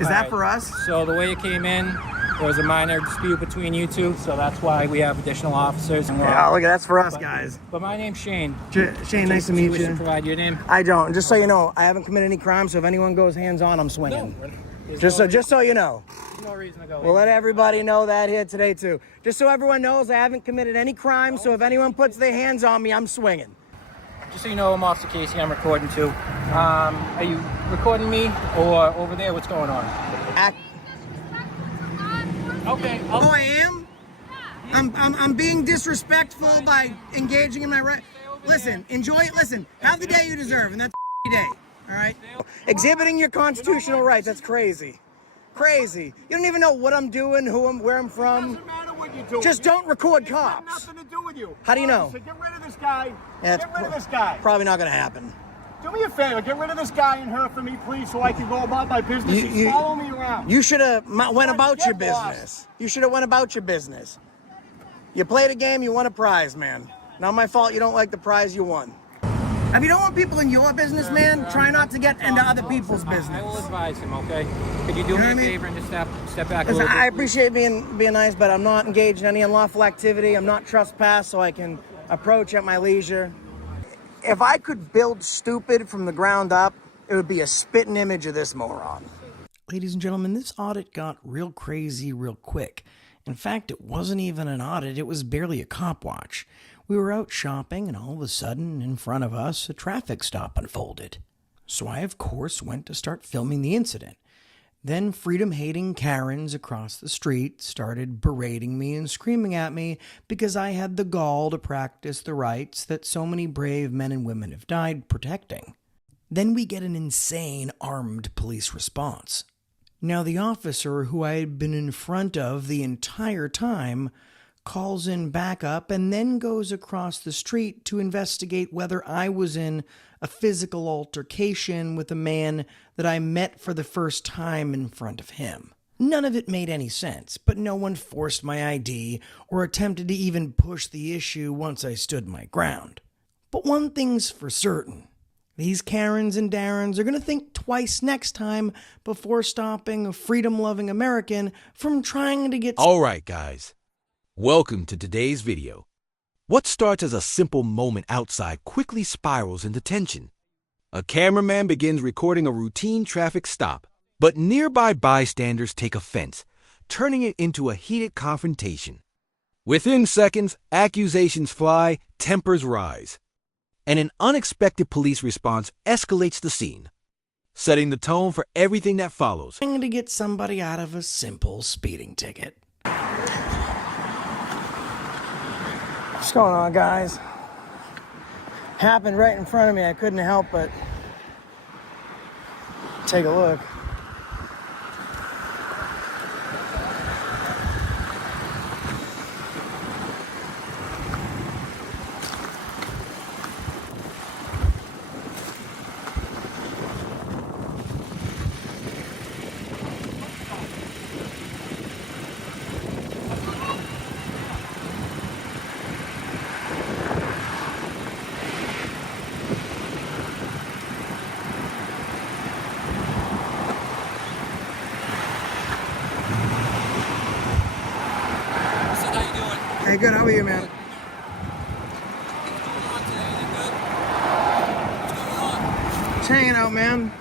Is that for us? So the way it came in, there was a minor dispute between you two, so that's why we have additional officers. Yeah, look, that's for us, guys. But my name's Shane. Shane, nice to meet Wish to you. provide your name? I don't. Just so you know, I haven't committed any crime, so if anyone goes hands-on, I'm swinging. Just so you know. No reason to go. We'll let everybody know that here today, too. Just so everyone knows, I haven't committed any crime, so if anyone puts their hands on me, I'm swinging. Just so you know, I'm Officer Casey. I'm recording too. Are you recording me or over there? What's going on? Okay. Oh, I am? I'm being disrespectful by engaging in my right. Listen, enjoy it. Listen, have the day you deserve, and that's a day. All right? Exhibiting your constitutional rights. That's crazy. Crazy. You don't even know what I'm doing, where I'm from. Doesn't matter what you do. Just don't record cops. Nothing to do with you. How do you know? So get rid of this guy. Yeah, get rid of this guy. Probably not going to happen. Do me a favor. Get rid of this guy and her for me, please, so I can go about my business. He's following me around. You should have went about your business. You should have went about your business. You played a game, you won a prize, man. Not my fault you don't like the prize you won. If you don't want people in your business, man, try not to get into other people's business. I will advise him, okay? Could you do me a favor and just step back a Listen, little bit? I appreciate being nice, but I'm not engaged in any unlawful activity. I'm not trespassed, so I can approach at my leisure. If I could build stupid from the ground up, it would be a spitting image of this moron. Ladies and gentlemen, this audit got real crazy real quick. In fact, it wasn't even an audit, it was barely a cop watch. We were out shopping, and all of a sudden, in front of us, a traffic stop unfolded. So I, of course, went to start filming the incident. Then freedom-hating Karens across the street started berating me and screaming at me because I had the gall to practice the rights that so many brave men and women have died protecting. Then we get an insane armed police response. Now the officer who I had been in front of the entire time calls in backup and then goes across the street to investigate whether I was in a physical altercation with a man that I met for the first time in front of him. None of it made any sense, but no one forced my ID or attempted to even push the issue once I stood my ground. But one thing's for certain. These Karens and Darrens are going to think twice next time before stopping a freedom-loving American from trying to get... All right, guys. Welcome to today's video. What starts as a simple moment outside quickly spirals into tension. A cameraman begins recording a routine traffic stop, but nearby bystanders take offense, turning it into a heated confrontation. Within seconds, accusations fly, tempers rise, and an unexpected police response escalates the scene, setting the tone for everything that follows. Trying to get somebody out of a simple speeding ticket. What's going on, guys? Happened right in front of me. I couldn't help but take a look. Hey, good. How are you, man? Just hanging out, man.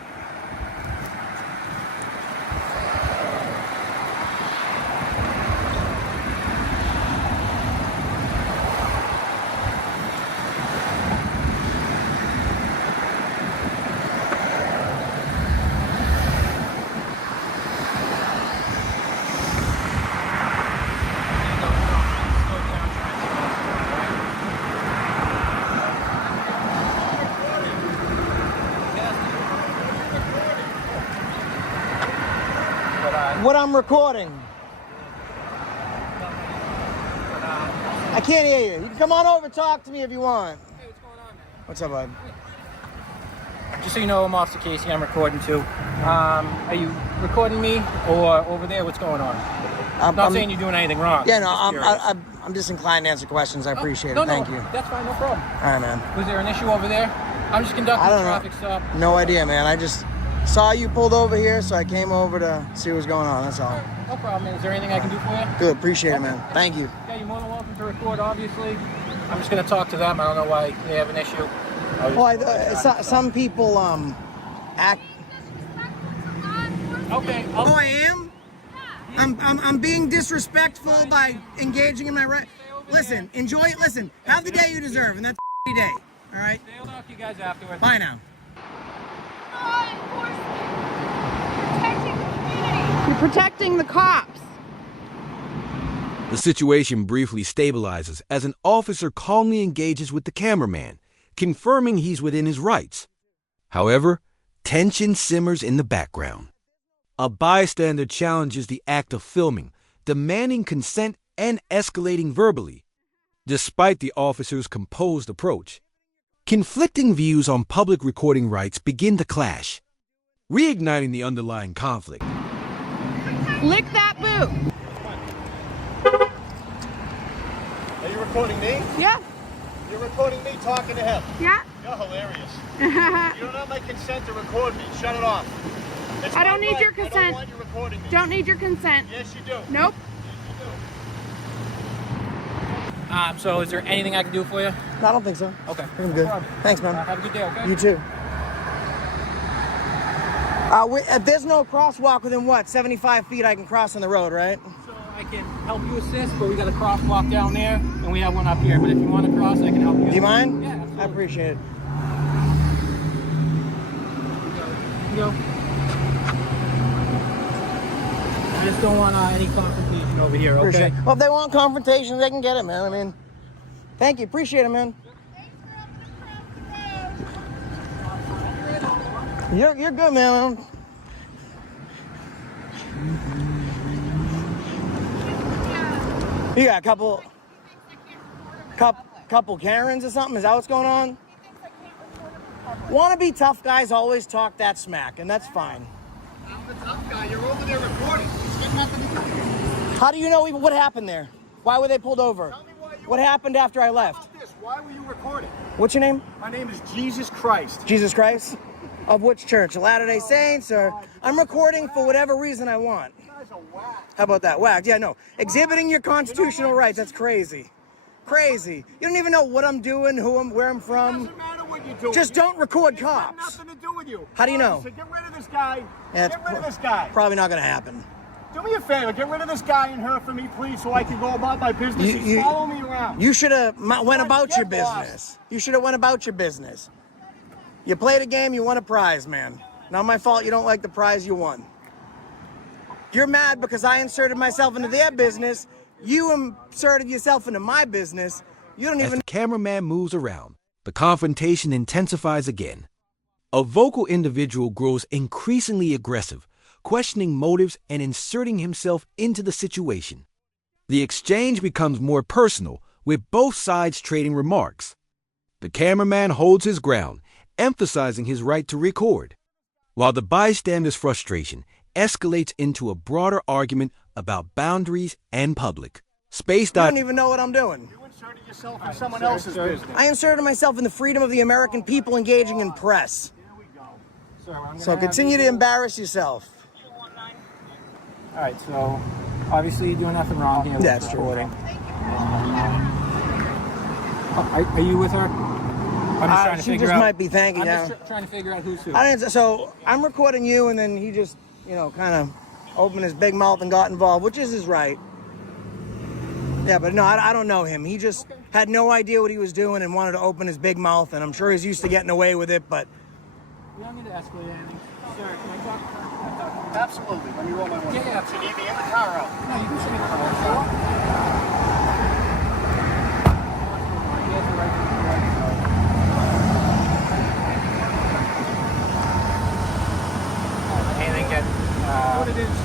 What I'm recording. I can't hear you. You can come on over and talk to me if you want. Hey, what's going on, man? What's up, bud? Just so you know, I'm Officer Casey. I'm recording too. Are you recording me or over there? What's going on? I'm not saying you're doing anything wrong. Yeah, no, I'm just inclined to answer questions. I appreciate it. Thank you. That's fine, no problem. All right, man. Was there an issue over there? I'm just conducting a traffic stop. No idea, man. I just Saw you pulled over here, so I came over to see what's going on. That's all. No problem. Is there anything I can do for you? Good, appreciate it, man. Thank you. Yeah, you're more than welcome to record, obviously. I'm just going to talk to them. I don't know why they have an issue. Some people act. Okay. Oh, I am. I'm being disrespectful by engaging in my right. Listen, enjoy it. Listen, have the day you deserve, and that's day. All right. I'll talk to you guys afterwards. Bye now. You're protecting the cops. The situation briefly stabilizes as an officer calmly engages with the cameraman, confirming he's within his rights. However, tension simmers in the background. A bystander challenges the act of filming, demanding consent and escalating verbally. Despite the officer's composed approach, conflicting views on public recording rights begin to clash, reigniting the underlying conflict. Lick that boot. Are you recording me? Yeah. You're recording me talking to him. Yeah. You're hilarious. You don't have my consent to record me. Shut it off. It's I don't my need right. your consent. I don't want you recording me. Don't need your consent. Yes, you do. Nope. Yes, you do. So is there anything I can do for you? No, I don't think so. Okay. I'm good. Thanks, man. Have a good day, okay? You too. If there's no crosswalk within what, 75 feet I can cross on the road, right? So I can help you assist, but we got a crosswalk down there, and we have one up here. But if you want to cross, I can help you. Do you mind? Yeah, absolutely. I appreciate it. Go. I just don't want any confrontation over here, okay? Appreciate it. Well, if they want confrontation, they can get it, man. I mean, thank you. Appreciate it, man. You're good, man. You got a couple Karens or something? Is that what's going on? Wannabe tough guys always talk that smack, and that's fine. I'm the tough guy. You're over there recording. It's got nothing to do with you. How do you know what happened there? Why were they pulled over? Tell me why you What happened after I left? How about this? Why were you recording? What's your name? My name is Jesus Christ. Jesus Christ? Of which church? Latter-day Saints? Or I'm recording for whatever reason I want. You guys are whack. How about that? Whacked. Yeah, no. Exhibiting your constitutional rights. That's crazy. Crazy. You don't even know what I'm doing, where I'm from. Doesn't matter what you're doing. Just don't record It's got cops. nothing to do with you. How do you know? So get rid of this guy. Yeah, Get rid of this guy. Probably not going to happen. Do me a favor. Get rid of this guy and her for me, please, so I can go about my business. He's following me around. You should have went about your Get lost. business. You should have went about your business. You played a game, you won a prize, man. Not my fault you don't like the prize you won. You're mad because I inserted myself into their business. You inserted yourself into my business. You don't As even... the cameraman moves around, the confrontation intensifies again. A vocal individual grows increasingly aggressive, questioning motives and inserting himself into the situation. The exchange becomes more personal, with both sides trading remarks. The cameraman holds his ground, emphasizing his right to record, while the bystander's frustration escalates into a broader argument about boundaries and public space. You don't even know what I'm doing. You inserted yourself in someone else's business. I inserted myself in the freedom of the American people engaging in press. Here we go. Sir, I'm gonna So have continue you- to embarrass yourself. All right, so obviously you're doing nothing wrong here. That's with true. recording. Are you with her? I'm just trying to She figure just out. might be thanking I'm you. just trying to figure out who's who. I didn't. So I'm recording you, and then he just, kind of opened his big mouth and got involved, which is his right. Yeah, but no, I don't know him. He just had no idea what he was doing and wanted to open his big mouth, and I'm sure he's used to getting away with it. But You don't need to escalate anything. Sir, can I talk? Absolutely. Let me roll my window. Yeah. You need me in the car out. No, you can sit in the car. He has the right to record, so. Anything get, What it is.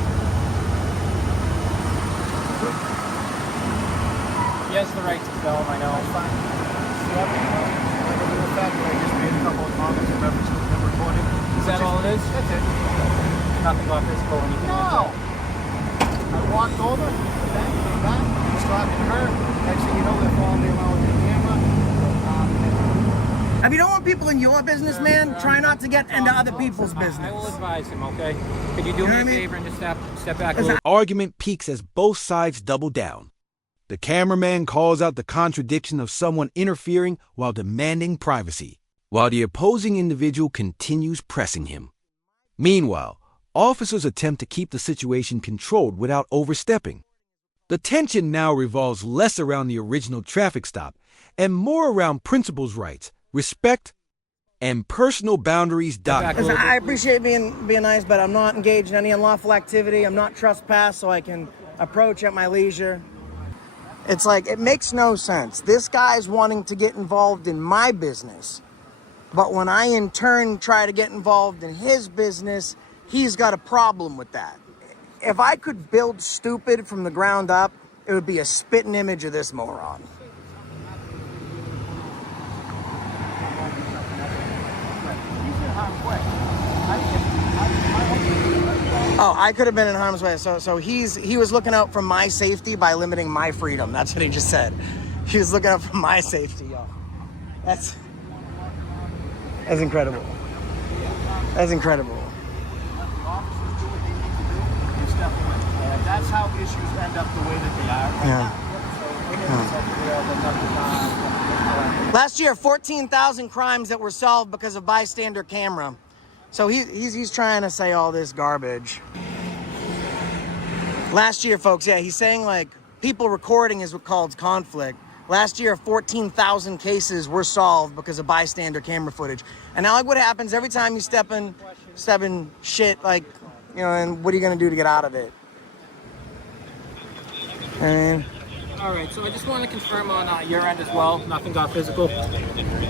he has the right to film, I know. It's fine. The fact that I just made a couple of comments in reference to the recording. Is that all it is? That's it. Nothing about physical or anything like No. that? I walked over, then came back, was talking to her. Next thing you know, they're following me around with the camera. If you don't want people in your business, man, try not to get into other people's business. I will advise him, okay? Could you do You know me a what I mean? favor and just step back a little? Argument peaks as both sides double down. The cameraman calls out the contradiction of someone interfering while demanding privacy, while the opposing individual continues pressing him. Meanwhile, officers attempt to keep the situation controlled without overstepping. The tension now revolves less around the original traffic stop and more around principals' rights, respect, and personal boundaries dotted. Listen, I appreciate being nice, but I'm not engaged in any unlawful activity. I'm not trespassed, so I can approach at my leisure. It's like, it makes no sense. This guy's wanting to get involved in my business, but when I in turn try to get involved in his business, he's got a problem with that. If I could build stupid from the ground up, it would be a spitting image of this moron. Oh, I could have been in harm's way. So he was looking out for my safety by limiting my freedom. That's what he just said. He was looking out for my safety, yo. That's incredible. That's incredible. That's how issues end up the way that they are. Yeah. Last year, 14,000 crimes that were solved because of bystander camera. So he's trying to say all this garbage. Last year, folks, yeah, he's saying like people recording is what called conflict. Last year, 14,000 cases were solved because of bystander camera footage. And now, like, what happens every time you step in shit, like, you know, and what are you gonna do to get out of it? All right, so I just want to confirm on your end as well. Nothing got physical.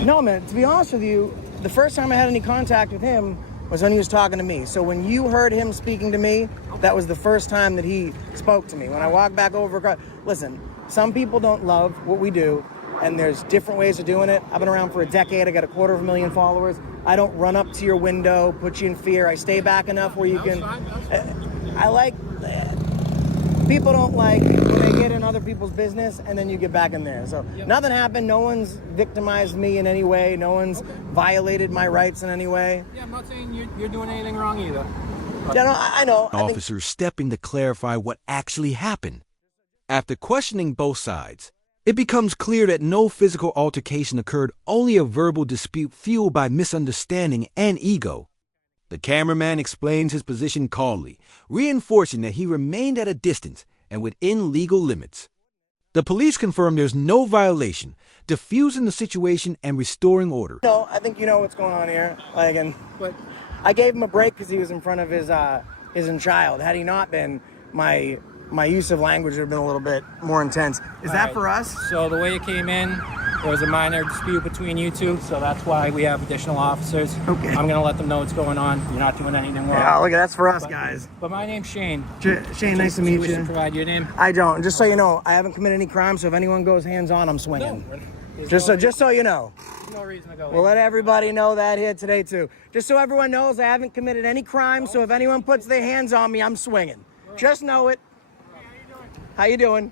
No, man, to be honest with you, the first time I had any contact with him was when he was talking to me. So when you heard him speaking to me, that was the first time that he spoke to me. When I walked back over, listen, some people don't love what we do, and there's different ways of doing it. I've been around for a decade. I got 250,000 followers. I don't run up to your window, put you in fear. I stay back enough where you can. I like. People don't like when they get in other people's business and then you get back in there. So nothing happened. No one's victimized me in any way. No one's violated my rights in any way. Yeah, I'm not saying you're doing anything wrong either. Yeah, no, I know. Officers stepping to clarify what actually happened. After questioning both sides, it becomes clear that no physical altercation occurred, only a verbal dispute fueled by misunderstanding and ego. The cameraman explains his position calmly, reinforcing that he remained at a distance and within legal limits. The police confirm there's no violation, diffusing the situation and restoring order. No, I think you know what's going on here. Like, and I gave him a break because he was in front of his child. Had he not been, my use of language would have been a little bit more intense. Is that for us? So the way it came in, there was a minor dispute between you two, so that's why we have additional officers. Okay. I'm going to let them know what's going on. You're not doing anything wrong. Yeah, look, that's for us, guys. But my name's Shane. Shane, nice to meet wish to you. provide your name? I don't. Just so you know, I haven't committed any crime, so if anyone goes hands-on, I'm swinging. Just so you know. No reason to go. We'll let everybody know that here today, too. Just so everyone knows, I haven't committed any crime, so if anyone puts their hands on me, I'm swinging. Just know it. How you doing?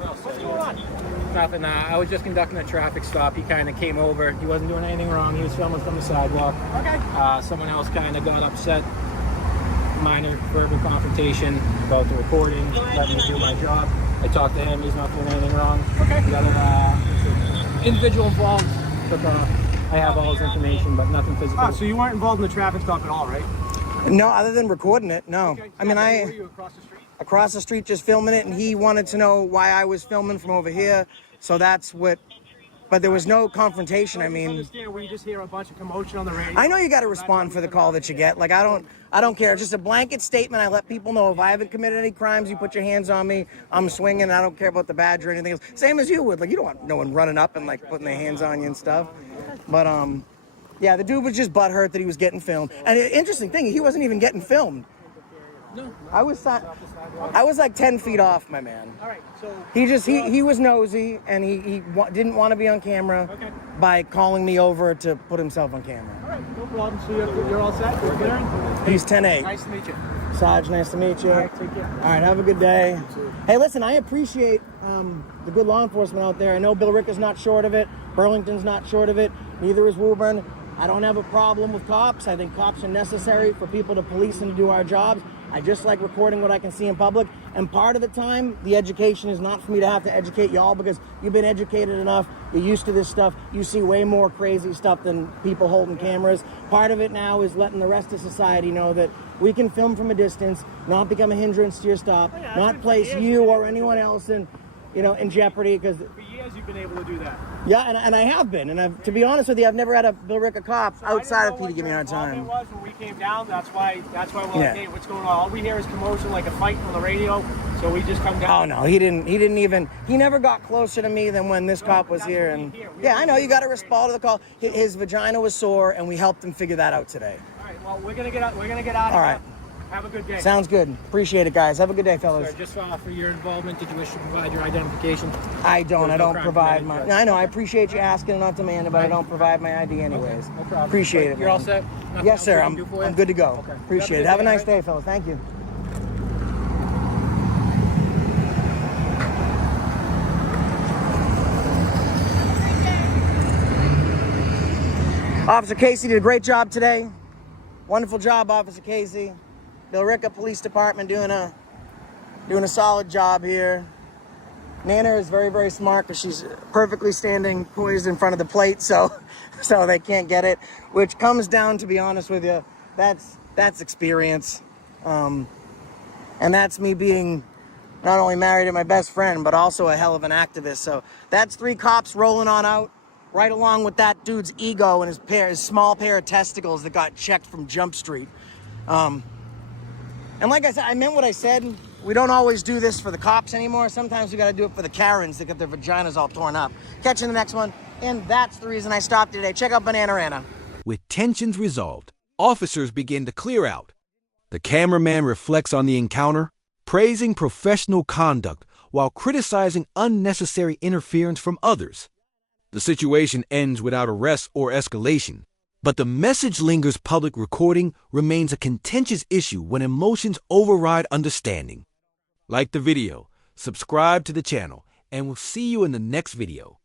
What's going on? Nothing. I was just conducting a traffic stop. He kind of came over. He wasn't doing anything wrong. He was filming from the sidewalk. Okay. Someone else kind of got upset. Minor verbal confrontation about the recording, letting me do my job. I talked to him. He's not doing anything wrong. Okay. The other individual involved took off. I have all his information, but nothing physical. Oh, so you weren't involved in the traffic stop at all, right? No, other than recording it, no. Okay. I mean, Where were you, across the street? across the street just filming it, and he wanted to know why I was filming from over here. So that's what, but there was no confrontation. I mean, understand when you just hear a bunch of commotion on the radio. I know you got to respond for the call that you get. Like, I don't care. Just a blanket statement. I let people know if I haven't committed any crimes, you put your hands on me, I'm swinging. I don't care about the badge or anything else. Same as you would. Like, you don't want no one running up and like putting their hands on you and stuff. But yeah, the dude was just butthurt that he was getting filmed. And the interesting thing, he wasn't even getting filmed. No. I was like 10 feet off, my man. All right, so He was nosy, and he didn't want to be on camera by calling me over to put himself on camera. all right, no problem. So you're all set. You're clearing. He's 10-8. Nice to meet you. Sarge, nice to meet you. All right, take care. All right, have a good day. Hey, listen, I appreciate the good law enforcement out there. I know Bill Ricka's not short of it. Burlington's not short of it. Neither is Woburn. I don't have a problem with cops. I think cops are necessary for people to police and to do our jobs. I just like recording what I can see in public. And part of the time, the education is not for me to have to educate y'all because you've been educated enough. You're used to this stuff. You see way more crazy stuff than people holding cameras. Part of it now is letting the rest of society know that we can film from a distance, not become a hindrance to your stop, not place you or anyone else in jeopardy. Because For years you've been able to do that. yeah, and I have been. And to be honest with you, I've never had a Bill Ricka cop outside of P to give me a hard time. Was when we came down. That's why we're like, Yeah. hey, what's going on? All we hear is commotion, like a fight on the radio. So we just come down. Oh no, he never got closer to me than when this cop was here. And yeah, I know you got to respond to the call. His vagina was sore, and we helped him figure that out today. All right. Well, we're gonna get out. We're gonna get out. All right. Have a good day. Sounds good. Appreciate it, guys. Have a good day, fellas. Sir, just for your involvement, did you wish to provide your identification? I don't. I no don't crime provide committed, my. I know. I appreciate you asking and not demanding, but I don't provide my ID anyways. No problem. Appreciate it. You're all man. set? Nothing Yes, else sir. we I'm can do for you? I'm good to go. Okay. Appreciate it. Have a nice day, fellas. Thank you. Officer Casey did a great job today. Wonderful job, Officer Casey. Bill Ricka Police Department doing a solid job here. Nana is very, very smart because she's perfectly standing poised in front of the plate, so they can't get it. Which comes down, to be honest with you, that's experience, and that's me being not only married to my best friend, but also a hell of an activist. So that's 3 cops rolling on out, right along with that dude's ego and his small pair of testicles that got checked from Jump Street. And like I said, I meant what I said. We don't always do this for the cops anymore. Sometimes we got to do it for the Karens that get their vaginas all torn up. Catch you in the next one. And that's the reason I stopped today. Check out Bananarana. With tensions resolved, officers begin to clear out. The cameraman reflects on the encounter, praising professional conduct while criticizing unnecessary interference from others. The situation ends without arrest or escalation, but the message lingers. Public recording remains a contentious issue when emotions override understanding. Like the video, subscribe to the channel, and we'll see you in the next video.